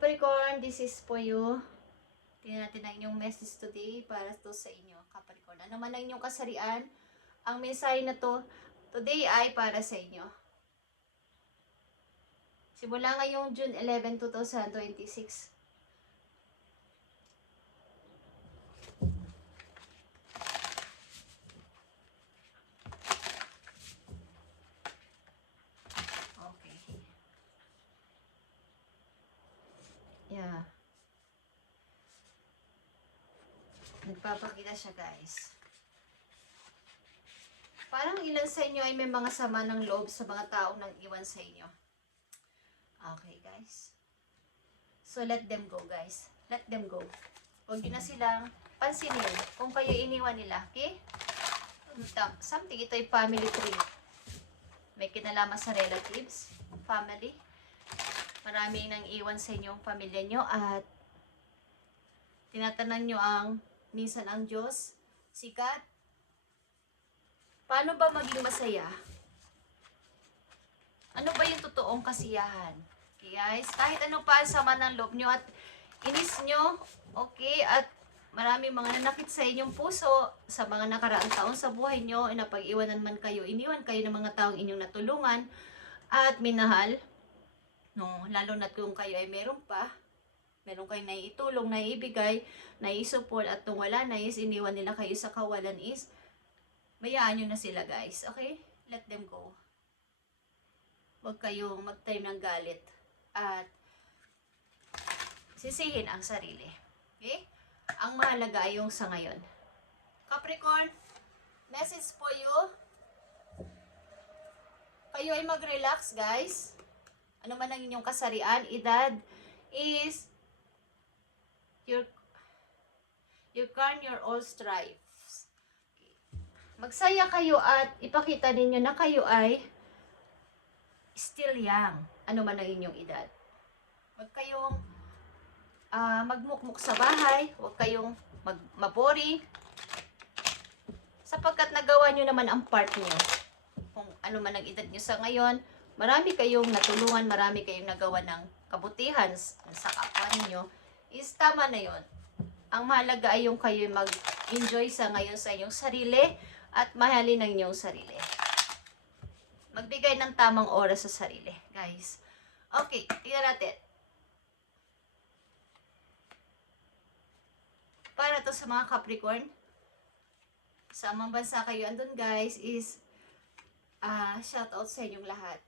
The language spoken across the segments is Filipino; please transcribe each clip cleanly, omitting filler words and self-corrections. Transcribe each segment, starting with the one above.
Capricorn, this is for you. Tingnan natin ang inyong message today para to sa inyo, Capricorn. Ano man ang inyong kasarian, ang mensahe na to today ay para sa inyo. Simula ngayong June 11, 2026. Okay. Yeah. Nagpapakita siya, guys. Parang ilan sa inyo ay may mga sama ng loob sa mga taong nang iwan sa inyo. Okay, guys. So, let them go, guys. Let them go. Huwag nyo na silang pansinin kung kayo iniwan nila. Okay? Something, ito ay family tree. May kinalaman sa relatives, family. Maraming nang iwan sa inyong pamilya nyo at tinatanong nyo minsan ang Diyos, si God, paano ba maging masaya? Ano ba yung totoong kasiyahan? Okay, guys, kahit ano pa sama ng loob nyo at inis nyo, okay, at maraming mga nanakit sa inyong puso sa mga nakaraang taon sa buhay nyo, napag-iwanan man kayo, iniwan kayo ng mga taong inyong natulungan at minahal, no, lalo na kung kayo ay meron kayo naiitulong, naiibigay, naisupport at kung wala na is iniwan nila kayo sa kawalan is bayaan nyo na sila, guys. Okay? Let them go. Huwag kayong mag-time ng galit at sisihin ang sarili. Okay? Ang mahalaga ay yung sa ngayon. Capricorn, message for you. Kayo ay mag-relax, guys. Ano man ang inyong kasarian, edad, is you can your all strives. Magsaya kayo at ipakita ninyo na kayo ay still young. Ano man ang inyong edad. Huwag kayong magmukmuk sa bahay. Huwag kayong maboring. Sapagkat nagawa nyo naman ang part nyo. Kung ano man ang edad nyo sa ngayon, marami kayong natulungan, marami kayong nagawa ng kabutihan sa kapwa ninyo. Is tama na yon. Ang mahalaga ay yung kayo mag-enjoy sa ngayon sa inyong sarili at mahalin ang inyong sarili. Magbigay ng tamang oras sa sarili, guys. Okay, tingnan natin. Para to sa mga Capricorn, sa amang bansa kayo andun, guys, is shout out sa inyong lahat.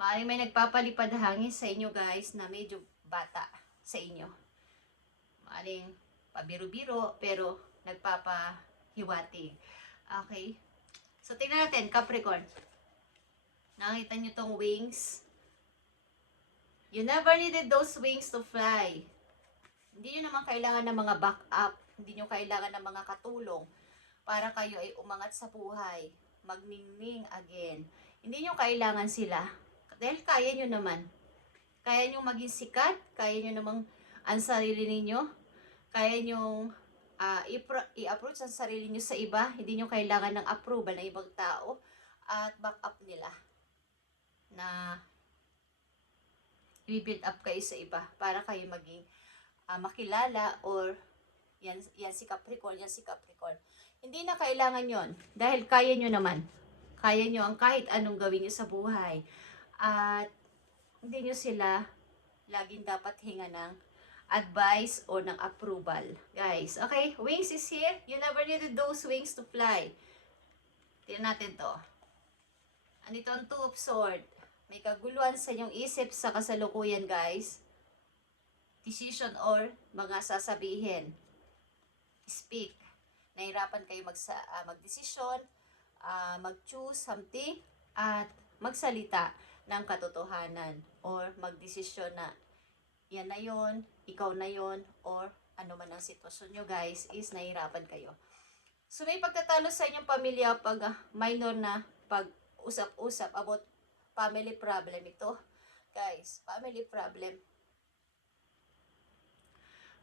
Maaaring may nagpapalipad hangin sa inyo, guys, na medyo bata sa inyo. Maaaring pabiro-biro, pero nagpapahiwatig. Okay? So, tingnan natin, Capricorn. Nakita nyo tong wings? You never needed those wings to fly. Hindi nyo naman kailangan ng mga backup. Hindi nyo kailangan ng mga katulong para kayo ay umangat sa buhay. Magningning again. Hindi nyo kailangan sila. Dahil kaya nyo naman. Kaya nyo maging sikat. Kaya nyo namang ang sarili ninyo. Kaya nyo i-approach ang sarili nyo sa iba. Hindi nyo kailangan ng approval ng ibang tao. At back up nila. Na i-build up kayo sa iba. Para kayo maging makilala or yan si Capricorn, yan si Capricorn. Hindi na kailangan yon dahil kaya nyo naman. Kaya nyo ang kahit anong gawin nyo sa buhay. At hindi nyo sila laging dapat hinga ng advice o ng approval. Guys, okay? Wings is here. You never needed those wings to fly. Tignan natin to. Andito ang Two of Swords. May kaguluhan sa inyong isip sa kasalukuyan, guys. Decision or mga sasabihin. Speak. Nahirapan kayo magdesisyon, mag-choose something, at magsalita ng katotohanan or magdesisyon na yan na yon, ikaw na yon, or ano man ang sitwasyon nyo, guys, is nahirapan kayo. So may pagtatalo sa inyong pamilya pag minor na pag-usap-usap about family problem ito. Guys, family problem.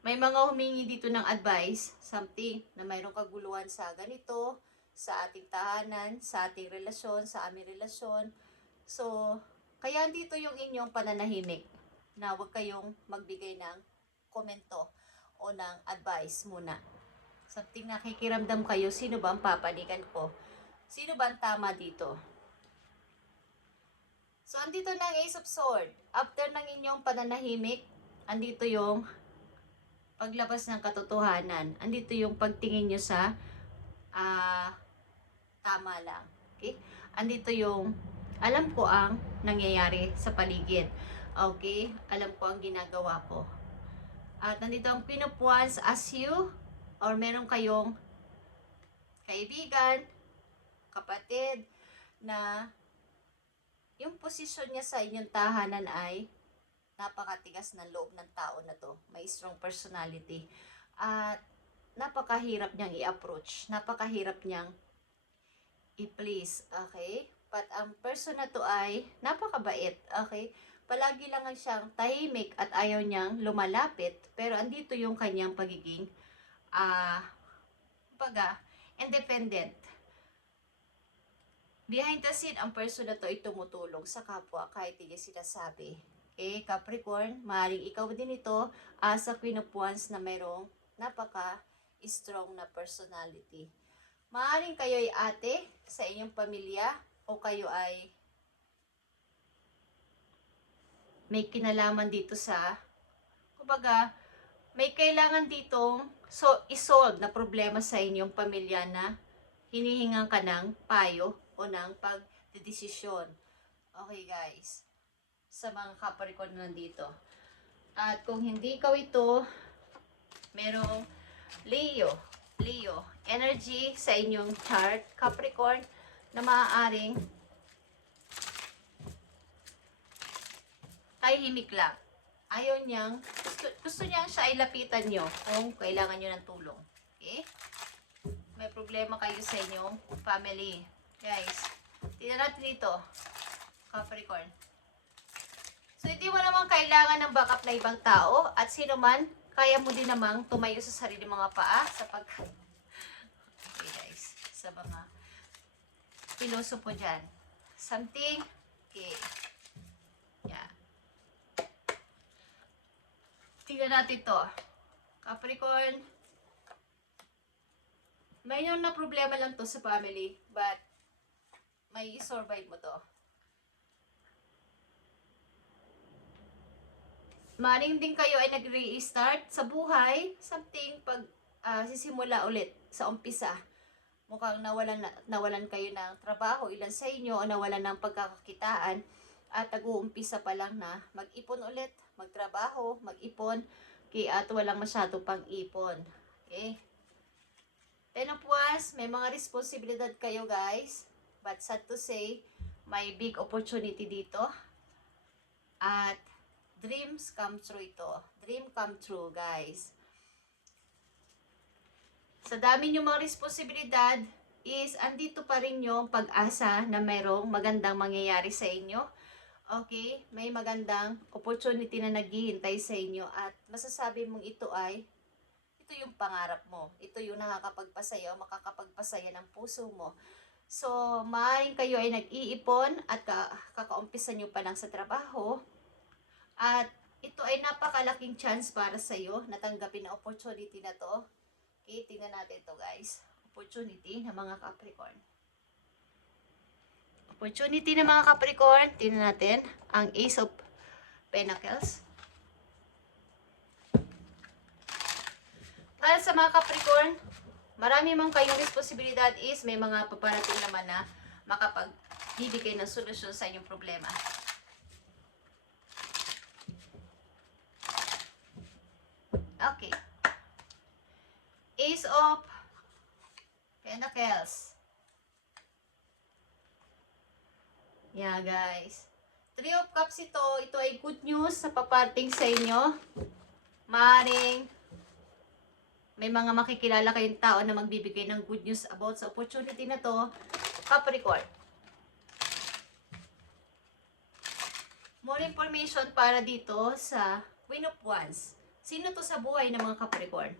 May mga humingi dito ng advice, something na mayroong kaguluhan sa ganito, sa ating tahanan, sa ating relasyon, sa aming relasyon. So, kaya dito yung inyong pananahimik. na huwag kayong magbigay ng komento o ng advice muna. Something nakikiramdam kayo, sino ba ang papalikan ko? Sino ba ang tama dito? So, andito na ang Ace of Swords. After ng inyong pananahimik, andito yung paglabas ng katotohanan. Andito yung pagtingin nyo sa tama lang. Okay? Andito yung alam ko ang nangyayari sa paligid. Okay? Alam ko ang ginagawa ko. At nandito ang Queen of Wands as you, or meron kayong kaibigan, kapatid, na yung posisyon niya sa inyong tahanan ay napakatigas ng loob ng tao na to. May strong personality. At napakahirap niyang i-approach. Napakahirap niyang i-please. Okay? But ang person na to ay napakabait. Okay? Palagi lang siyang tahimik at ayaw niyang lumalapit. Pero andito yung kanyang pagiging independent. Behind the scene, ang person na to ay tumutulong sa kapwa kahit hindi sinasabi. Okay, Capricorn, maaaring ikaw din ito sa Queen of Wands na mayroong napaka-strong na personality. Maaaring kayo ay ate sa inyong pamilya o kayo ay may kinalaman dito sa, kumbaga, may kailangan ditong isolve na problema sa inyong pamilya na hinihingan ka ng payo o ng pagdedesisyon. Okay guys, sa mga Capricorn nandito. At kung hindi ikaw ito, merong Leo energy sa inyong chart, Capricorn, na maaaring tahimik lang. Ayaw niyang, gusto niyang siya ay lapitan nyo kung kailangan nyo ng tulong. Okay? May problema kayo sa inyong family. Guys, tingnan natin dito, Capricorn. So, hindi mo naman kailangan ng backup na ibang tao at sino man, kaya mo din namang tumayo sa sarili mga paa sapagkat, okay guys, sa mga pilosopo dyan. Something, okay. Yeah. Tingnan natin to. Capricorn, mayroon na problema lang to sa family, but may survive mo to. Maring din kayo ay nag-restart sa buhay, something pag sisimula ulit sa umpisa. Mukhang nawalan kayo ng trabaho, ilan sa inyo, o nawalan ng pagkakakitaan, at nag-uumpisa pa lang na mag-ipon ulit, magtrabaho, mag-ipon, at walang masyado pang ipon. Okay? Ten of Wands, may mga responsibilidad kayo guys, but sad to say, may big opportunity dito. At dreams come true ito. Dream come true, guys. Sa dami nyo mga responsibilidad, is andito pa rin yung pag-asa na mayroong magandang mangyayari sa inyo. Okay? May magandang opportunity na naghihintay sa inyo at masasabi mong ito yung pangarap mo. Ito yung nakakapagpasaya o makakapagpasaya ng puso mo. So, maaaring kayo ay nag-iipon at kakaumpisa nyo pa lang sa trabaho. At ito ay napakalaking chance para sa iyo na tanggapin ang opportunity na to. Okay, tingnan natin to guys. Opportunity ng mga Capricorn. Opportunity ng mga Capricorn. Tingnan natin ang Ace of Pentacles. Para sa mga Capricorn, marami man kayong responsibilidad is may mga paparating naman na makapagbibigay ng solusyon sa inyong problema. Okay. Ace of Pentacles. Yeah, guys. Three of Cups ito. Ito ay good news sa paparting sa inyo. Maaaring may mga makikilala kayong tao na magbibigay ng good news about sa opportunity na to, Capricorn. More information para dito sa Queen of Wands. Sino to sa buhay ng mga Capricorn?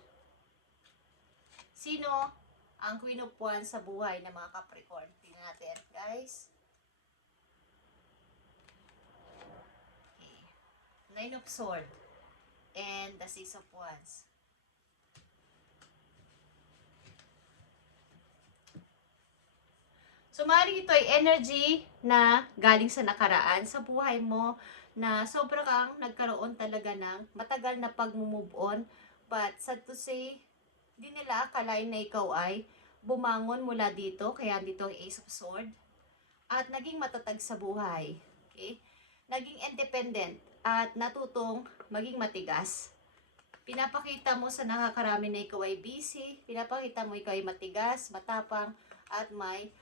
Sino ang Queen of Wands sa buhay ng mga Capricorn? Tingnan natin, guys. Okay. Nine of Swords, and the Six of Wands. So, maaaring ito ay energy na galing sa nakaraan sa buhay mo na sobra kang nagkaroon talaga ng matagal na pag-move on. But, sad to say, di nila akalain na ikaw ay bumangon mula dito, kaya dito ang Ace of Swords, at naging matatag sa buhay. Okay? Naging independent at natutong maging matigas. Pinapakita mo sa nakakarami na ikaw ay busy, pinapakita mo ikaw ay matigas, matapang, at may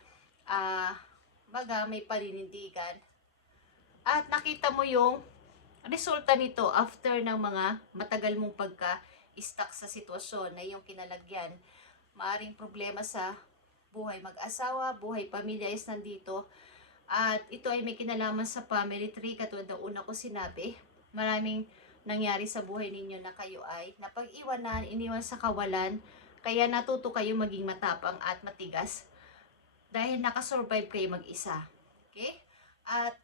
paninindigan. At nakita mo yung resulta nito after ng mga matagal mong pagka-stuck sa sitwasyon na yung kinalagyan. Maaring problema sa buhay mag-asawa, buhay pamilya is nandito. At ito ay may kinalaman sa family tree, katulad ng una ko sinabi. Maraming nangyari sa buhay ninyo na kayo ay napag-iwanan, iniwan sa kawalan, kaya natuto kayo maging matapang at matigas dahil nakasurvive kayo mag-isa. Okay? At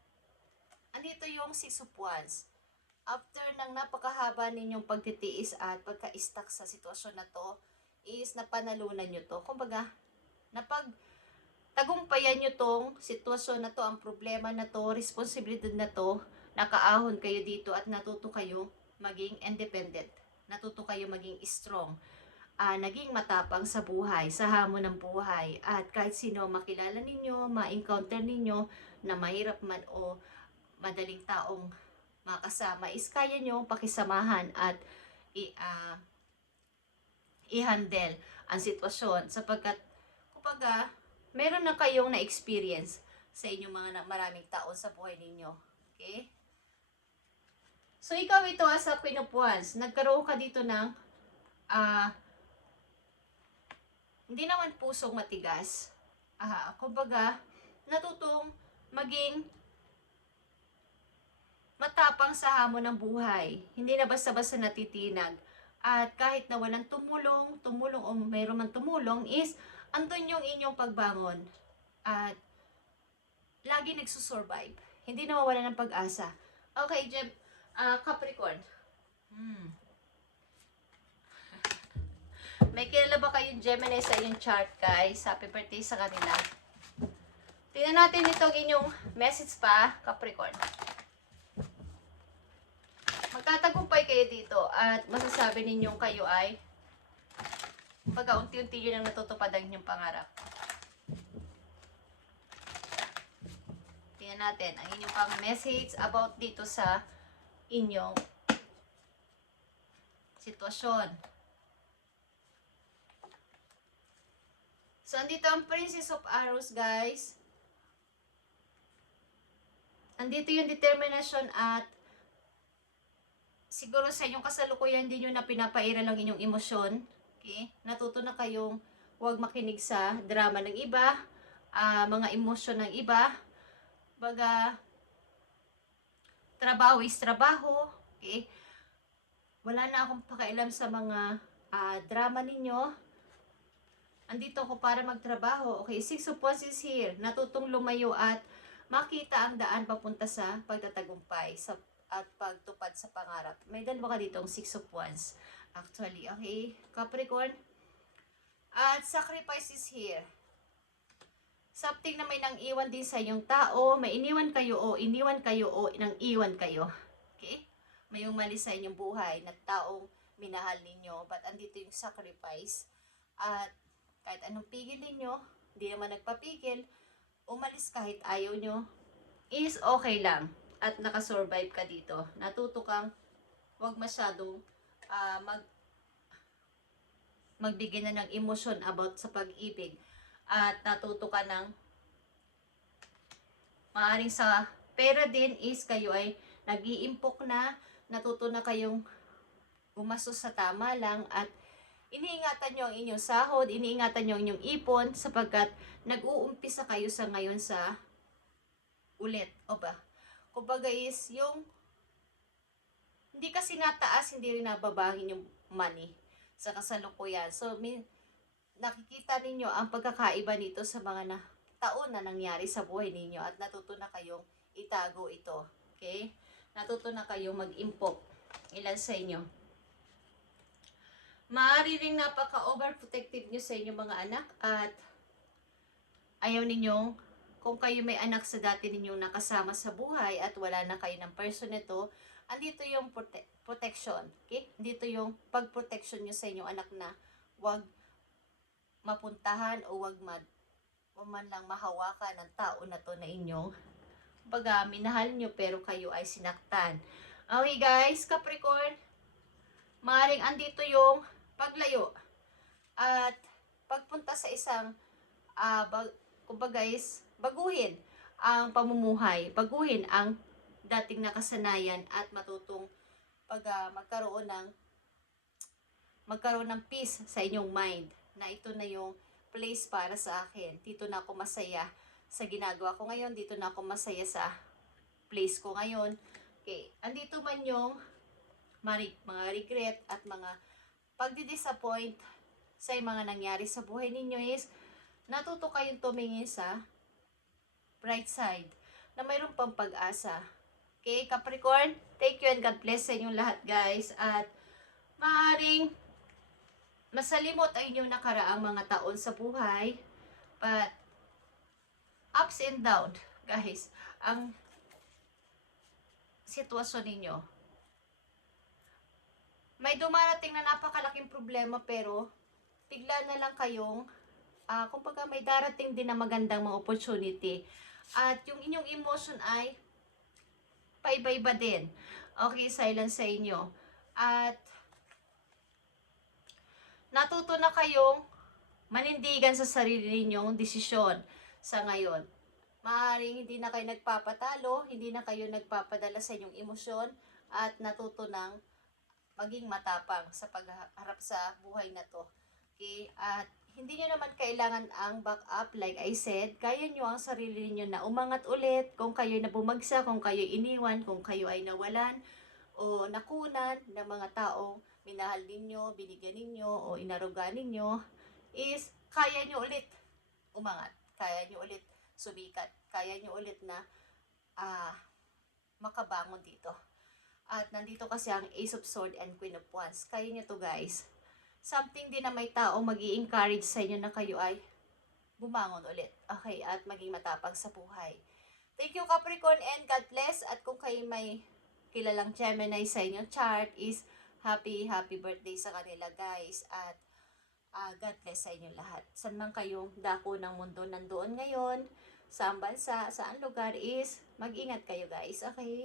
andito yung Six of Wands. After ng napakahaba ninyong pagtitiis at pagka-stuck sa sitwasyon na to, is napanalunan nyo to. Kumbaga, tagumpayan nyo tong sitwasyon na to, ang problema na to, responsibilidad na to, nakaahon kayo dito at natuto kayo maging independent. Natuto kayo maging strong. Naging matapang sa buhay, sa hamon ng buhay. At kahit sino makilala ninyo, ma-encounter ninyo na mahirap man o madaling taong makasama, is kaya nyo pakisamahan at i-handle ang sitwasyon sapagkat kumbaga meron na kayong na-experience sa inyong mga maraming taon sa buhay ninyo. Okay? So, ikaw ito as a Queen of Wands, nagkaroon ka dito ng hindi naman pusong matigas. Kumbaga, natutong maging matapang sa hamon ng buhay. Hindi na basta-basta natitinag. At kahit na walang tumulong o mayroon man tumulong, is andun yung inyong pagbangon. At lagi nagsusurvive. Hindi nawawala ng pag-asa. Okay, Capricorn. May kilala ba kayong Gemini sa inyong chart, guys? Happy birthday sa kanila. Tingnan natin itong inyong message pa, Capricorn. Magtatagumpay kayo dito at masasabi ninyong kayo ay kumbaga unti-unti yun ang natutupad ang inyong pangarap. Tingnan natin ang inyong pang message about dito sa inyong sitwasyon. So, andito ang Princess of Arrows, guys. Andito yung determination at siguro sa inyong kasalukuyan din yun na pinapaira lang inyong emosyon. Okay? Natuto na kayong huwag makinig sa drama ng iba, mga emosyon ng iba. Baga, trabaho is trabaho. Okay? Wala na akong pakialam sa mga drama ninyo. Andito ako para magtrabaho. Okay, Six of Wands is here. Natutong lumayo at makita ang daan papunta sa pagtatagumpay at pagtupad sa pangarap. May dalawa ka dito ang Six of Wands. Actually, okay, Capricorn. At sacrifice is here. Something na may nang iwan din sa inyong tao. May iniwan kayo o iniwan kayo o nang iwan kayo. Okay? May umalis sa inyong buhay na taong minahal ninyo. But andito yung sacrifice. At kahit anong pigil ninyo, hindi naman nagpapigil, umalis kahit ayaw nyo, is okay lang. At nakasurvive ka dito. Natuto kang huwag masyadong magbigay na ng emosyon about sa pag-ibig. At natuto ka ng maaring sa pera din is kayo ay nag-iimpok na, natuto na kayong gumastos sa tama lang at iniingatan nyo ang inyong sahod, iniingatan nyo ang inyong ipon sapagkat nag-uumpisa kayo sa ngayon sa ulit. O ba? Kumbaga is yung hindi kasi nataas, hindi rin nababangin yung money sa kasalukuyan. So, nakikita ninyo ang pagkakaiba nito sa mga taon na nangyari sa buhay ninyo at natuto na kayong itago ito. Okay? natuto na kayo mag-impok. Ilan sa inyo? Maaari ring napaka-overprotective nyo sa inyong mga anak at ayaw ninyong, kung kayo may anak sa dati ninyong nakasama sa buhay at wala na kayo ng person nito, andito yung protection. Okay? Dito yung pag-protection nyo sa inyong anak na wag mapuntahan o wag man lang mahawakan ng tao na to na inyong baga minahal nyo pero kayo ay sinaktan. Okay guys, Capricorn, maaaring andito yung paglayo at pagpunta sa isang kumbaga is baguhin ang pamumuhay, baguhin ang dating nakasanayan at matutong magkaroon ng peace sa inyong mind na ito na yung place para sa akin. Dito na ako masaya sa ginagawa ko ngayon, dito na ako masaya sa place ko ngayon. Okay, andito man yung mga regret at mga pagdi-disappoint sa mga nangyari sa buhay ninyo is natuto kayong tumingin sa bright side na mayroon pang pag-asa. Okay, Capricorn, thank you and God bless sa inyong lahat guys. At maaaring masalimot ang inyong nakaraang mga taon sa buhay, but ups and down guys ang sitwasyon ninyo. May dumarating na napakalaking problema pero bigla na lang kayong kumbaga may darating din na magandang mga opportunity at yung inyong emotion ay paiba-iba din. Okay, silence sa inyo. At natuto na kayong manindigan sa sarili ninyong desisyon sa ngayon. Maaaring hindi na kayo nagpapatalo, hindi na kayo nagpapadala sa inyong emosyon at natuto ng maging matapang sa pagharap sa buhay na to. Okay? At hindi nyo naman kailangan ang backup. Like I said, kaya nyo ang sarili niyo na umangat ulit kung kayo na bumagsak, kung kayo iniwan, kung kayo ay nawalan o nakunan ng mga taong minahal ninyo, binigyan ninyo o inaruga ninyo, is kaya nyo ulit umangat. Kaya nyo ulit sumikat. Kaya nyo ulit na makabangon dito. At nandito kasi ang Ace of Swords and Queen of Wands. Kaya nyo to guys. Something din na may tao mag-i-encourage sa inyo na kayo ay bumangon ulit. Okay, at maging matapang sa buhay. Thank you Capricorn and God bless. At kung kayo may kilalang Gemini sa inyong chart is happy birthday sa kanila guys. At God bless sa inyong lahat. Saan man kayong dako ng mundo nandoon ngayon, saan bansa, saan lugar is mag-ingat kayo guys. Okay?